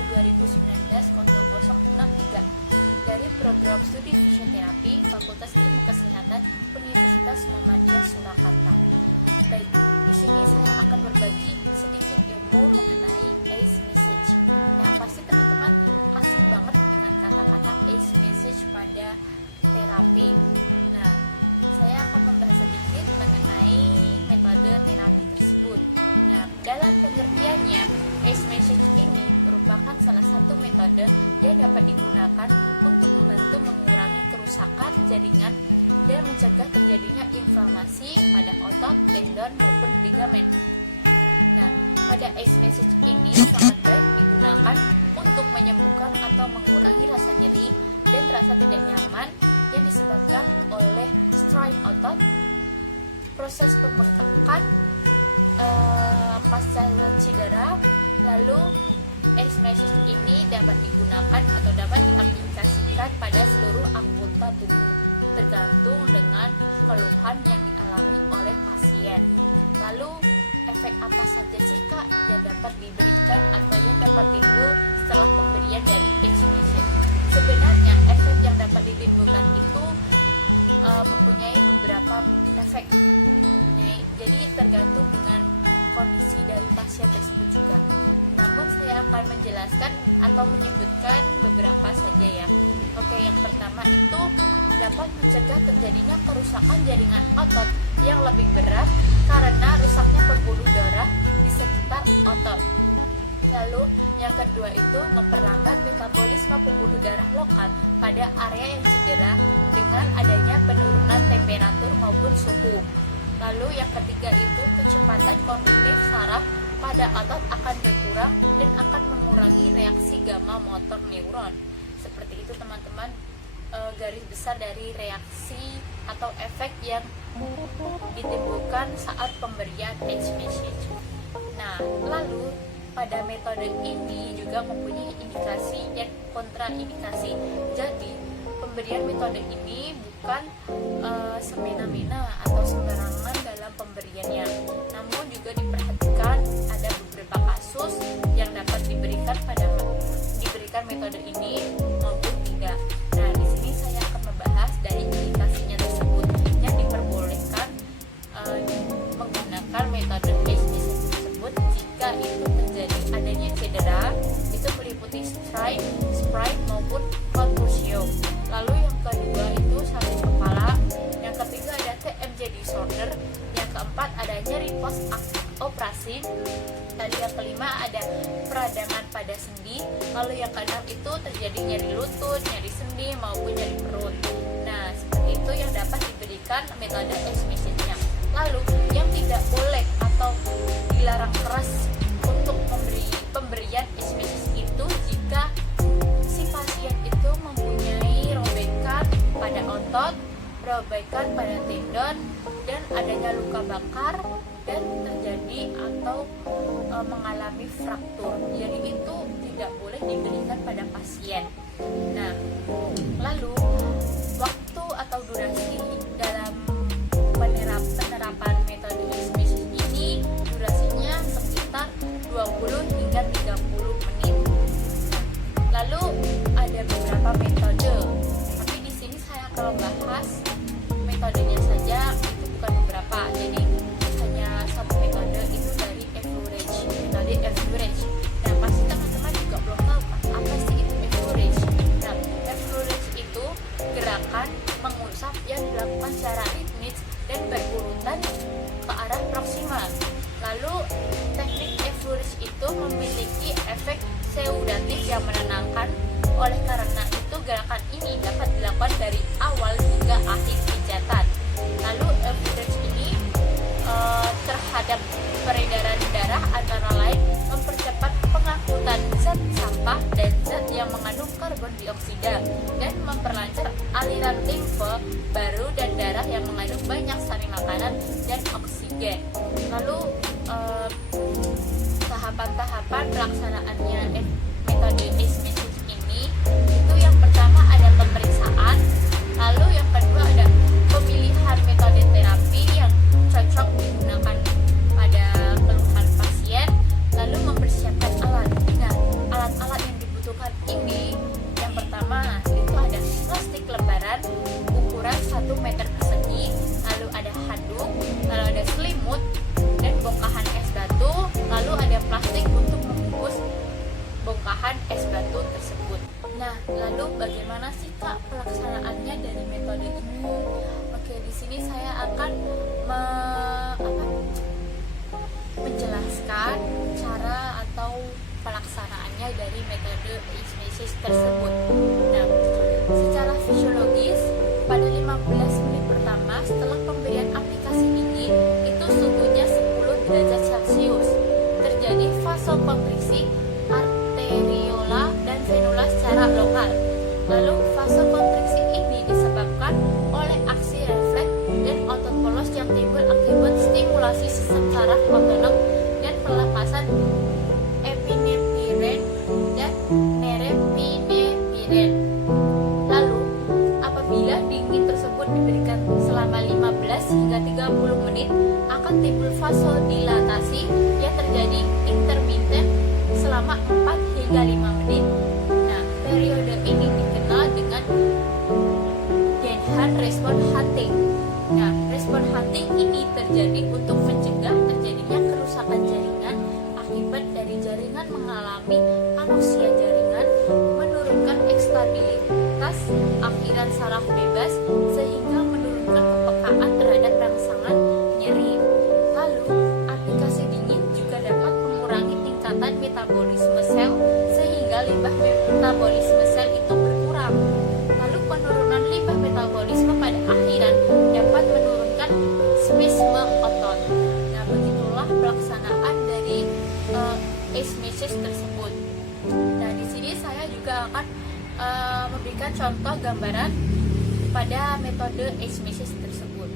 tahun 2019-0063 dari program studi fisioterapi Fakultas Ilmu Kesehatan Universitas Muhammadiyah Surakarta. Baik, di sini saya akan berbagi sedikit ilmu mengenai ACE message. Yang pasti teman-teman asing banget dengan kata-kata ACE message pada terapi. Nah, saya akan membahas sedikit mengenai metode terapi tersebut. Nah, dalam pengertiannya, ACE message ini merupakan salah satu metode yang dapat digunakan untuk membantu mengurangi kerusakan jaringan dan mencegah terjadinya inflamasi pada otot, tendon maupun ligamen. Nah, pada ACE message ini sangat baik digunakan untuk menyembuhkan atau mengurangi rasa nyeri dan rasa tidak nyaman yang disebabkan oleh strain otot, proses pembengkakan pasca cedera. Lalu ACE message ini dapat digunakan atau dapat diaplikasikan pada seluruh anggota tubuh tergantung dengan keluhan yang dialami oleh pasien. Lalu efek apa saja sih Kak yang dapat diberikan atau yang dapat timbul setelah pemberian dari ACE message? Sebenarnya efek yang dapat ditimbulkan itu mempunyai beberapa efek. Jadi tergantung dengan kondisi dari pasien tersebut juga. Namun saya akan menjelaskan atau menyebutkan beberapa saja ya. Oke, yang pertama itu dapat mencegah terjadinya kerusakan jaringan otot yang lebih berat karena rusaknya pembuluh darah di sekitar otot. Lalu yang kedua itu memperlambat metabolisme pembuluh darah lokal pada area yang cedera dengan adanya penurunan temperatur maupun suhu. Lalu yang ketiga itu kecepatan kognitif saraf pada otot akan berkurang dan akan mengurangi reaksi gamma motor neuron. Seperti itu teman-teman, garis besar dari reaksi atau efek yang ditimbulkan saat pemberian ACE message. Nah, lalu pada metode ini juga mempunyai indikasi dan kontraindikasi. Jadi pemberian metode ini bukan semena-mena atau sembarangan dalam pemberiannya, namun juga diperhatikan ada beberapa kasus yang dapat diberikan metode ini maupun tidak. Nah, di sini saya akan membahas dari indikasinya tersebut yang diperbolehkan menggunakan metode ACE message tersebut jika itu terjadi adanya cedera, itu meliputi strain, sprain maupun contusio. Lalu yang kedua itu sakit kepala, yang ketiga ada TMJ disorder, yang keempat ada nyeri post operasi, lalu yang kelima ada peradangan pada sendi, lalu yang keenam itu terjadi nyeri lutut, nyeri sendi maupun nyeri perut. Nah, seperti itu yang dapat diberikan metode ACE message-nya. Lalu yang tidak boleh atau dilarang keras untuk pemberian ACE message itu jika si pasien itu mempunyai robekan pada otot, robekan pada tendon, dan adanya luka bakar dan terjadi atau mengalami fraktur. Jadi itu tidak boleh diberikan pada pasien. Nah, lalu waktu atau durasi dalam penerapan metode ACE message ini durasinya sekitar 20 hingga 30 menit. Lalu ada beberapa metode, tapi di sini saya akan membahas metodenya saja, itu bukan beberapa. Jadi hanya satu metode itu dari F-Lurage, metode F-Lurage. Nah, pasti teman-teman juga belum tahu apa sih itu F-Lurage. Nah, F-Lurage itu gerakan mengusap yang dilakukan secara ritmis dan berurutan ke arah proksimal. Lalu teknik F-Lurage itu memiliki efek sedatif yang menenangkan. Oleh karena itu gerakan ini dapat dilakukan dari awal hingga akhir pijatan. Lalu F-Lurage ini terhadap peredaran darah antara lain mempercepat pengangkutan zat sampah dan zat yang mengandung karbon dioksida dan memperlancar aliran limfe baru dan darah yang mengandung banyak sari makanan dan oksigen. Lalu tahapan-tahapan pelaksanaannya metode ACE message ini itu yang pertama ada pemeriksaan, lalu yang kedua ada pemilihan metode terapi yang cocok digunakan pada keluhan pasien, lalu mempersiapkan alat. Nah, alat-alat yang bongkahan es batu tersebut. Nah, lalu bagaimana sih Kak pelaksanaannya dari metode ini? Oke, di sini saya akan menjelaskan cara atau pelaksanaannya dari metode osmosis tersebut. Nah, secara fisiologis pada 15 menit pertama setelah pemberian aplikasi dingin itu suhunya 10 derajat Celcius. Terjadi vasokonstriksi arteriola dan venula secara lokal. Lalu vasokonstriksi ini disebabkan oleh aksi refleks dan otot polos yang timbul akibat stimulasi sistem saraf otonom dan pelepasan epinefrin dan norepinefrin. Lalu, apabila dingin tersebut diberikan selama 15 hingga 30 menit, akan timbul vasodilatasi yang terjadi intermittent selama 4 hingga 5 menit. Nah, periode ini dikenal dengan Denham Response Hunting. Nah, respon hunting ini terjadi untuk mencegah terjadinya kerusakan jaringan akibat dari jaringan mengalami anoreksia jaringan, menurunkan ekstabilitas akhiran saraf bebas sehingga menurunkan kepekaan terhadap rangsangan nyeri. Lalu, aplikasi dingin juga dapat mengurangi tingkatan metabolisme sel sehingga limbah metabolisme sel itu berkurang. Lalu penurunan limbah metabolisme pada akhiran dapat menurunkan spasme otot. Nah, begitulah pelaksanaan dari osmosis tersebut. Nah, di sini saya juga akan memberikan contoh gambaran pada metode osmosis tersebut.